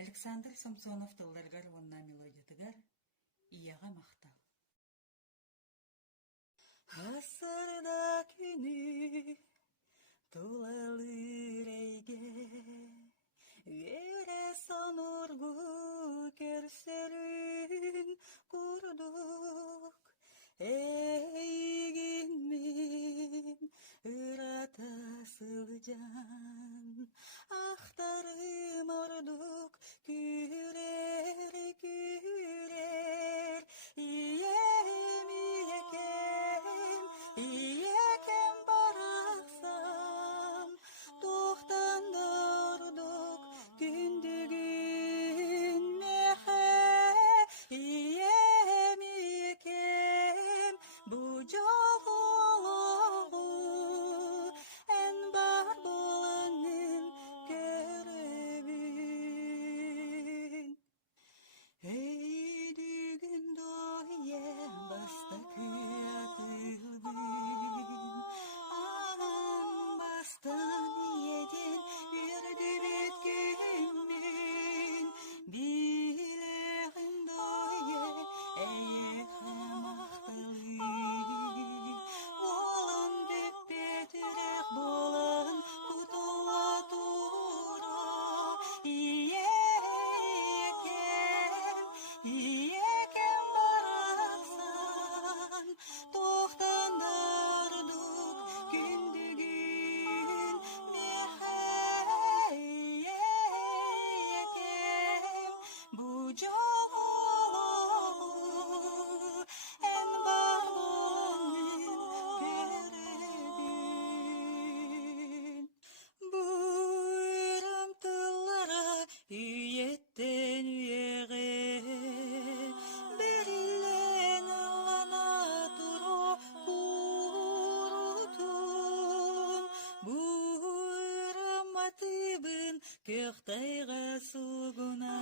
Александр Самсонов тылларгар вонна мелодиятыгар ияға мақтал. Ғасырда күні тулалыр әйге Вере соноргу керселін күрдік Эйгин мен ырата сылжан Ақтарым ордук күрер Иекем барақсам тоқтандырдық күндігін меxe Иекем бұ жолу ән бар боланын көребін Эйдігін дойе баста кыятылбын Ағам бастан еден үрді беткенмен Билегін дойе әйеқам ақтылы Болан беппетірек болан құтыла тұра Иекем барақсан тоқтандырдық күндігін меxe Иекем бұ жолу ән бар боланын көребін Бұйрам тыллара үйеттен үйеге Берілен ылана тұру құрутун Бұйрам атыбын көқтайға сугуна